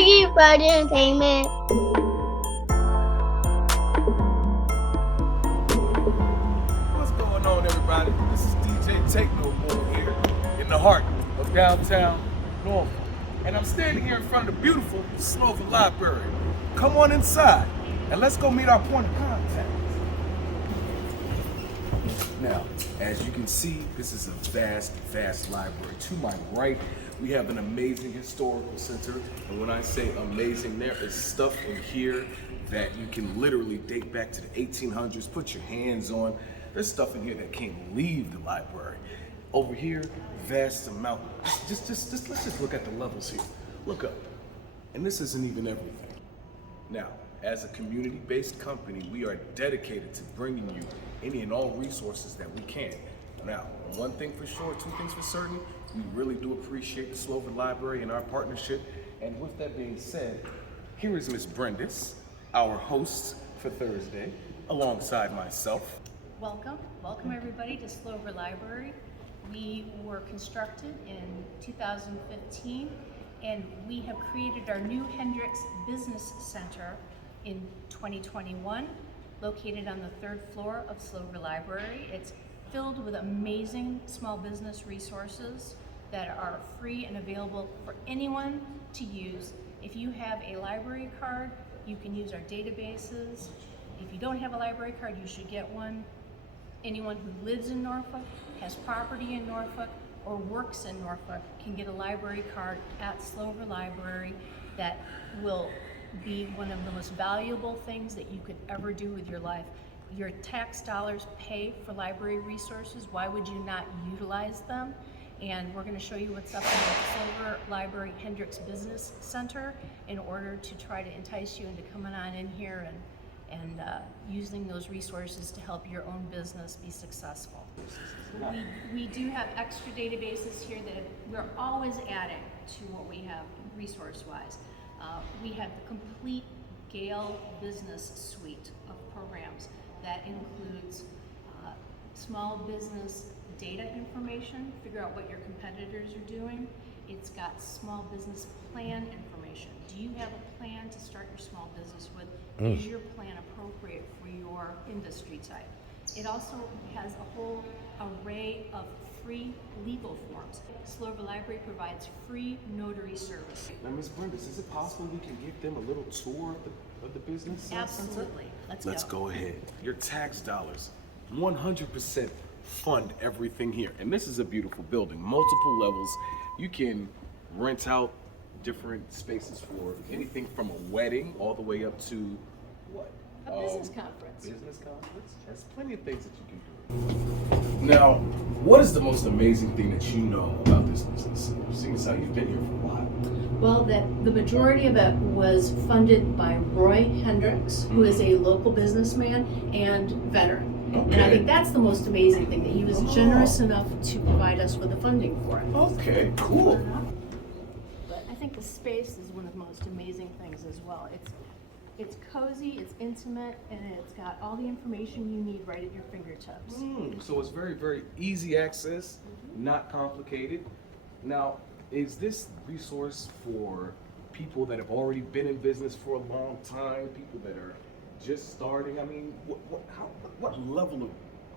Bigi for the entertainment. What's going on, everybody? This is DJ TakeNoBull here in the heart of downtown Norfolk. And I'm standing here in front of the beautiful Slover Library. Come on inside and let's go meet our point of contact. Now, as you can see, this is a vast, vast library. To my right, we have an amazing historical center. And when I say amazing, there is stuff in here that you can literally date back to the 1800s, put your hands on. There's stuff in here that can't leave the library. Over here, vast amount. Let's just look at the levels here. Look up. And this isn't even everything. Now, as a community-based company, we are dedicated to bringing you any and all resources that we can. Now, one thing for sure, two things for certain, we really do appreciate the Slover Library and our partnership. And with that being said, here is Miss Bryndis, our host for Thursday, alongside myself. Welcome everybody to Slover Library. We were constructed in 2015 and we have created our new Hendricks Business Center in 2021, located on the third floor of Slover Library. It's filled with amazing small business resources that are free and available for anyone to use. If you have a library card, you can use our databases. If you don't have a library card, you should get one. Anyone who lives in Norfolk, has property in Norfolk, or works in Norfolk can get a library card at Slover Library that will be one of the most valuable things that you could ever do with your life. Your tax dollars pay for library resources. Why would you not utilize them? And we're going to show you what's up in the Slover Library Hendricks Business Center in order to try to entice you into coming on in here and using those resources to help your own business be successful. We do have extra databases here that we're always adding to what we have resource-wise. We have the complete Gale Business Suite of programs that includes small business data information, figure out what your competitors are doing. It's got small business plan information. Do you have a plan to start your small business with? Is your plan appropriate for your industry type? It also has a whole array of free legal forms. Slover Library provides free notary service. Now, Ms. Bryndis, is it possible we can give them a little tour of the business center? Absolutely. Let's go ahead. Your tax dollars, 100% fund everything here. And this is a beautiful building, multiple levels. You can rent out different spaces for anything from a wedding all the way up to what? A business conference. Business conference? There's plenty of things that you can do. Now, what is the most amazing thing that you know about this business? Seeing as how you've been here for a while. Well, the majority of it was funded by Roy Hendricks, who is a local businessman and veteran. Okay. And I think that's the most amazing thing, that he was generous enough to provide us with the funding for it. Okay, cool. But I think the space is one of the most amazing things as well. It's cozy, it's intimate, and it's got all the information you need right at your fingertips. So it's very, very easy access, not complicated. Now, is this resource for people that have already been in business for a long time, people that are just starting? I mean, what level of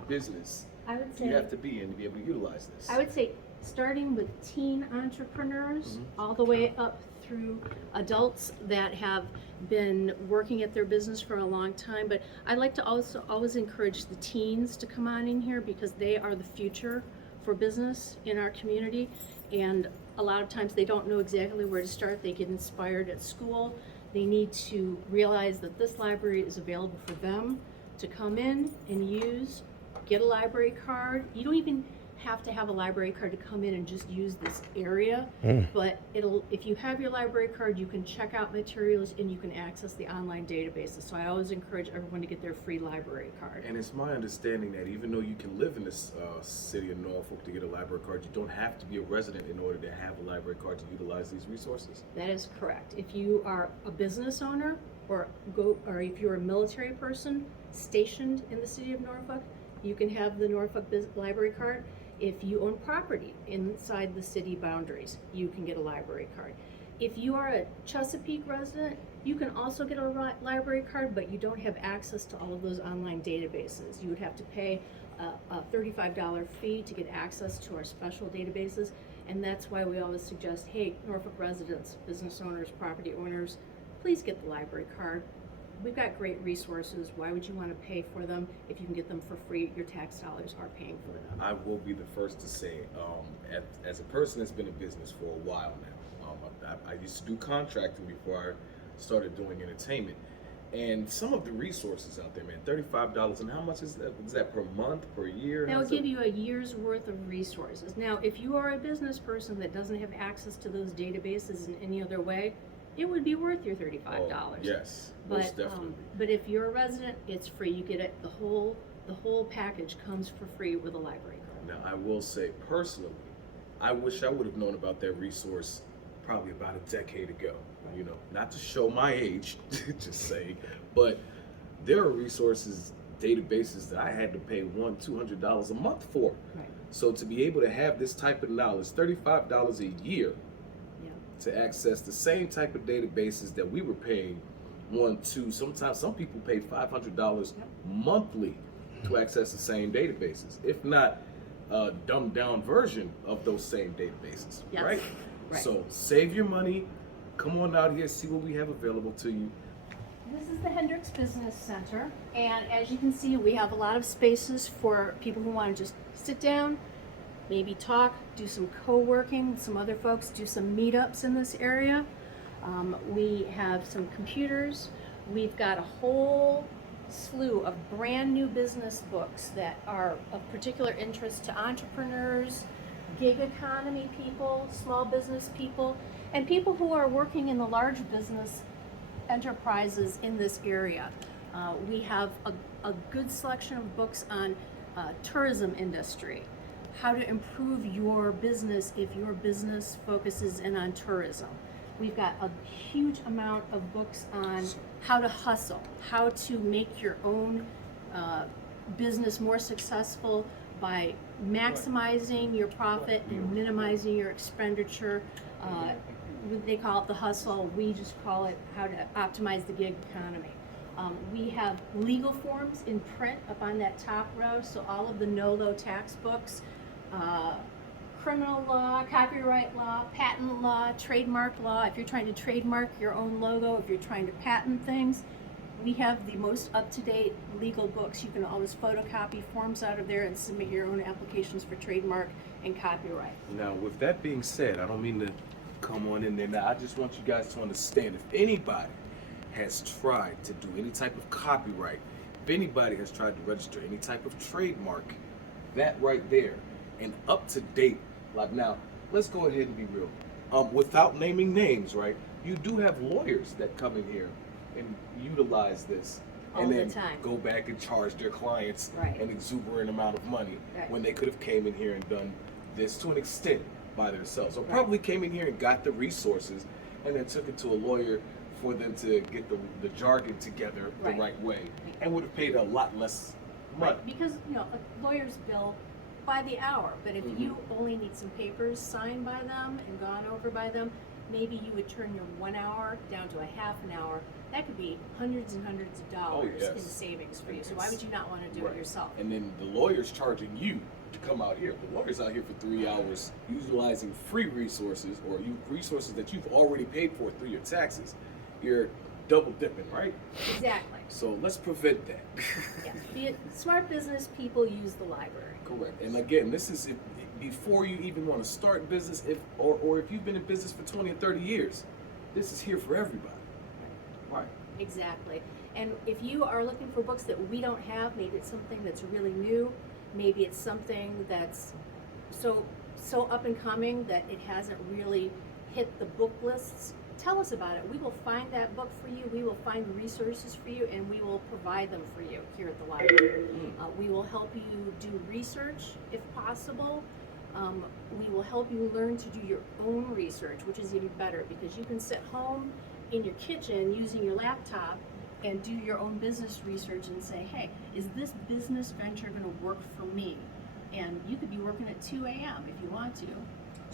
business I would do you say, have to be in to be able to utilize this? I would say starting with teen entrepreneurs all the way up through adults that have been working at their business for a long time. But I'd like to also always encourage the teens to come on in here because they are the future for business in our community. And a lot of times they don't know exactly where to start. They get inspired at school. They need to realize that this library is available for them to come in and use, get a library card. You don't even have to have a library card to come in and just use this area, but if you have your library card, you can check out materials and you can access the online databases. So I always encourage everyone to get their free library card. And it's my understanding that even though you can live in this city of Norfolk to get a library card, you don't have to be a resident in order to have a library card to utilize these resources. That is correct. If you are a business owner or if you're a military person stationed in the city of Norfolk, you can have the Norfolk Library Card. If you own property inside the city boundaries, you can get a library card. If you are a Chesapeake resident, you can also get a library card, but you don't have access to all of those online databases. You would have to pay a $35 fee to get access to our special databases, and that's why we always suggest, hey, Norfolk residents, business owners, property owners, please get the library card. We've got great resources. Why would you want to pay for them if you can get them for free? Your tax dollars are paying for them. I will be the first to say, as a person that's been in business for a while now, I used to do contracting before I started doing entertainment. And some of the resources out there, man, $35, and how much is that? Is that per month, per year? That will give you a year's worth of resources. Now, if you are a business person that doesn't have access to those databases in any other way, it would be worth your $35. Oh, yes, most definitely. But if you're a resident, it's free. You get it. The whole package comes for free with a library card. Now, I will say personally, I wish I would have known about that resource probably about a decade ago. You know, not to show my age, just saying, but there are resources, databases that I had to pay $100-200 a month for. Right. So to be able to have this type of knowledge, $35 a year, to access the same type of databases that we were paying sometimes some people pay $500 monthly to access the same databases, if not a dumbed down version of those same databases, right? So save your money, come on out here, see what we have available to you. This is the Hendricks Business Center, and as you can see, we have a lot of spaces for people who want to just sit down, maybe talk, do some co-working with some other folks, do some meetups in this area. We have some computers. We've got a whole slew of brand new business books that are of particular interest to entrepreneurs, gig economy people, small business people, and people who are working in the large business enterprises in this area. We have a good selection of books on tourism industry, how to improve your business if your business focuses in on tourism. We've got a huge amount of books on how to hustle, how to make your own business more successful by maximizing your profit and minimizing your expenditure. They call it the hustle. We just call it how to optimize the gig economy. We have legal forms in print up on that top row, so all of the no-low tax books, criminal law, copyright law, patent law, trademark law. If you're trying to trademark your own logo, if you're trying to patent things, we have the most up-to-date legal books. You can always photocopy forms out of there and submit your own applications for trademark and copyright. Now, with that being said, I don't mean to come on in there now. I just want you guys to understand, if anybody has tried to do any type of copyright, if anybody has tried to register any type of trademark, that right there, and up to date, like now, let's go ahead and be real. Without naming names, right? You do have lawyers that come in here and utilize this all and the then time. Go back and charge their clients Right. an exuberant amount of money Right. when they could have came in here and done this to an extent by themselves. Or Right. probably came in here and got the resources and then took it to a lawyer for them to get the jargon together Right. the right way, and would have paid a lot less money. Right, because lawyers bill by the hour, but if you only need some papers signed by them and gone over by them, maybe you would turn your 1 hour down to a half an hour. That could be hundreds and hundreds of dollars in savings for you. So why would you not want to do it yourself? And then the lawyer's charging you to come out here. The lawyer's out here for 3 hours utilizing free resources or resources that you've already paid for through your taxes. You're double dipping, right? Exactly. So let's prevent that. Yeah. Smart business people use the library. Correct. And again, this is before you even want to start business, or if you've been in business for 20 or 30 years, this is here for everybody. Right. Exactly. And if you are looking for books that we don't have, maybe it's something that's really new, maybe it's something that's so up and coming that it hasn't really hit the book lists, tell us about it. We will find that book for you, we will find resources for you, and we will provide them for you here at the library. We will help you do research if possible. We will help you learn to do your own research, which is even better because you can sit home in your kitchen using your laptop and do your own business research and say, hey, is this business venture going to work for me? And you could be working at 2 a.m. if you want to.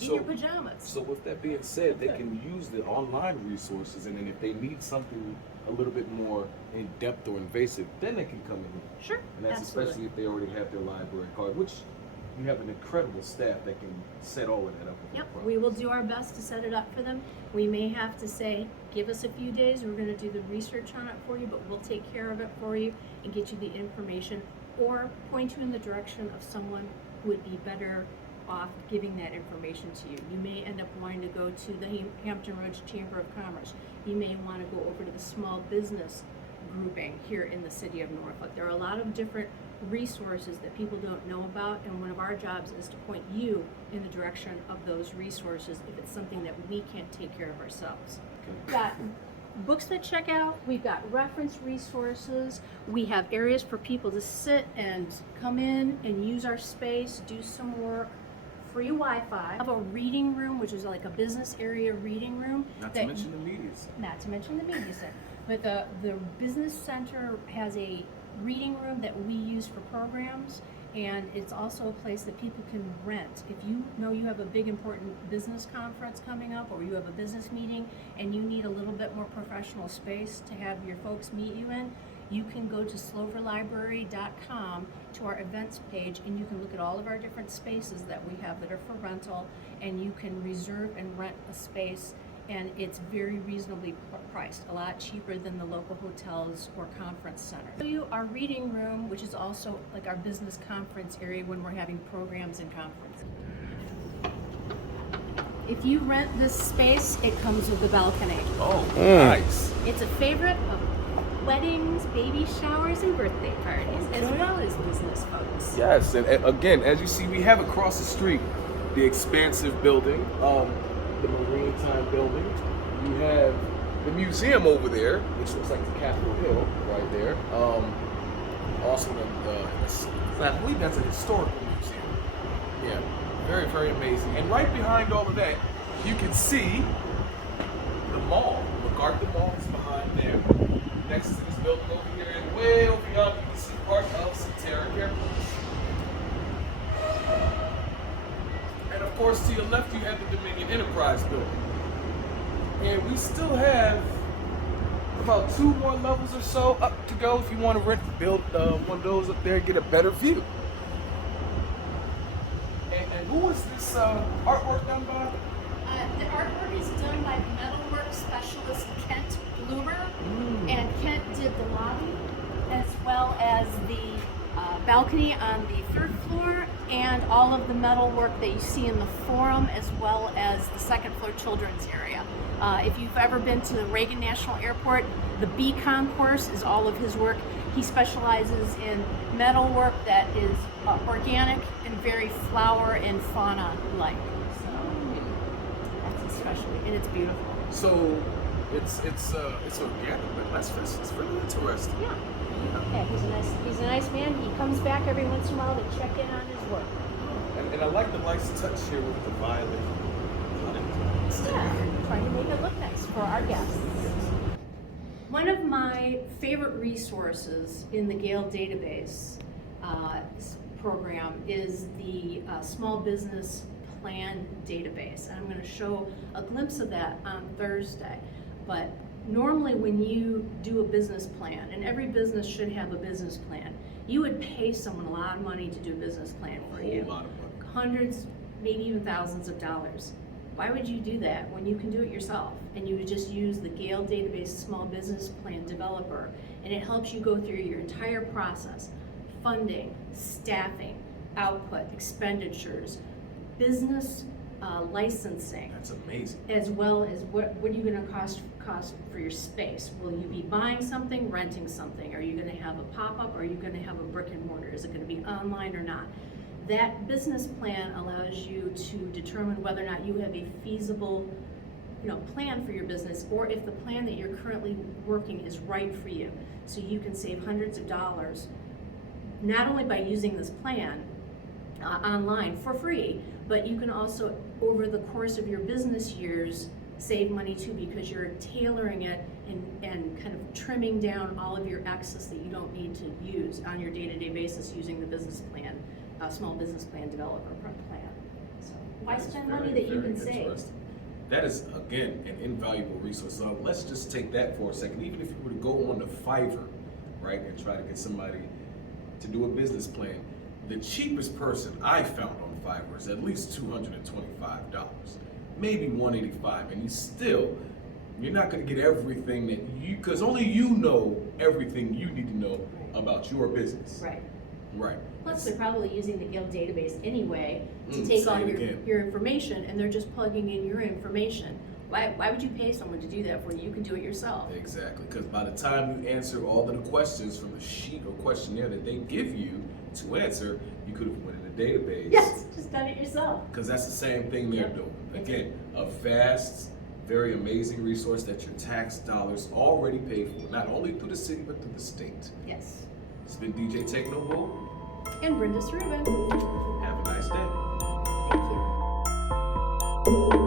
in your pajamas. So with that being said, they can use the online resources, and then if they need something a little bit more in depth or invasive, then they can come in here. Sure, And that's absolutely. especially if they already have their library card, which you have an incredible staff that can set all of that up. Yep, we will do our best to set it up for them. We may have to say, give us a few days, we're gonna do the research on it for you, but we'll take care of it for you and get you the information, or point you in the direction of someone who would be better off giving that information to you. You may end up wanting to go to the Hampton Roads Chamber of Commerce. You may want to go over to the small business grouping here in the city of Norfolk. There are a lot of different resources that people don't know about, and one of our jobs is to point you in the direction of those resources if it's something that we can't take care of ourselves. We've got books that check out, we've got reference resources, we have areas for people to sit and come in and use our space, do some work, free Wi-Fi. We have a reading room, which is like a business area reading room. Not to mention the media center. Not to mention the media center. But the business center has a reading room that we use for programs, and it's also a place that people can rent. If you know you have a big important business conference coming up, or you have a business meeting and you need a little bit more professional space to have your folks meet you in, you can go to sloverlibrary.com to our events page, and you can look at all of our different spaces that we have that are for rental, and you can reserve and rent a space, and it's very reasonably priced, a lot cheaper than the local hotels or conference centers. So our reading room, which is also like our business conference area when we're having programs and conferences. If you rent this space, it comes with a balcony. Oh, nice. It's a favorite of weddings, baby showers, and birthday parties, as well as business folks. Yes, and again, as you see, we have across the street the expansive building, the Marine Time building. You have the museum over there, which looks like the Capitol Hill right there. Also, I believe that's a historical museum. Yeah, very, very amazing. And right behind all of that, you can see the mall. MacArthur Mall is behind there. Next to this building over here, and way over yonder, you can see part of Centerra Airport. And of course, to your left, you have the Dominion Enterprise building. And we still have about 2 more levels or so up to go if you want to build one of those up there and get a better view. And who is this artwork done by? The artwork is done by metalwork specialist Kent Blumer, and Kent did the lobby as well as the balcony on the 3rd floor, and all of the metal work that you see in the forum, as well as the 2nd floor children's area. If you've ever been to the Reagan National Airport, the B concourse is all of his work. He specializes in metal work that is organic and very flower and fauna like. So that's his specialty, and it's beautiful. So it's organic, but it's really interesting. Yeah. Yeah, he's a nice man. He comes back every once in a while to check in on his work. And I like the nice touch here with the violet. Yeah, trying to make it look nice for our guests. One of my favorite resources in the Gale database program is the Small Business Plan database. And I'm going to show a glimpse of that on Thursday. But normally when you do a business plan, and every business should have a business plan, you would pay someone a lot of money to do a business plan for you. A whole lot of money. Hundreds, maybe even thousands of dollars. Why would you do that when you can do it yourself? And you would just use the Gale database Small Business Plan Developer, and it helps you go through your entire process: funding, staffing, output, expenditures, business licensing. That's amazing. As well as what are you going to cost for your space? Will you be buying something, renting something? Are you going to have a pop-up? Or are you going to have a brick and mortar? Is it going to be online or not? That business plan allows you to determine whether or not you have a feasible, plan for your business, or if the plan that you're currently working is right for you. So you can save hundreds of dollars, not only by using this plan online for free, but you can also, over the course of your business years, save money too, because you're tailoring it and kind of trimming down all of your excess that you don't need to use on your day-to-day basis using the business plan, Small Business Plan Developer plan. So Why That is spend very, money that you very can save? interesting. That is, again, an invaluable resource. So let's just take that for a second. Even if you were to go on the Fiverr, right, and try to get somebody to do a business plan, the cheapest person I found on Fiverr is at least $225, maybe $185, and you're not going to get everything that because only you know everything you need to know about your business. Right. Right. Plus, they're probably using the Guild database anyway to Mm, take say all it again. your information, and they're just plugging in your information. Why would you pay someone to do that for you? You can do it yourself. Exactly, because by the time you answer all of the questions from the sheet or questionnaire that they give you to answer, you could have went in the database. Yes, just done it yourself. Because that's the same thing they're Yep. doing. Again, a vast, very amazing resource that your tax dollars already pay for, not only through the city, but through the state. Yes. It's been DJ TakeNoBull. And Bryndis Rubin. Have a nice day. Thank you.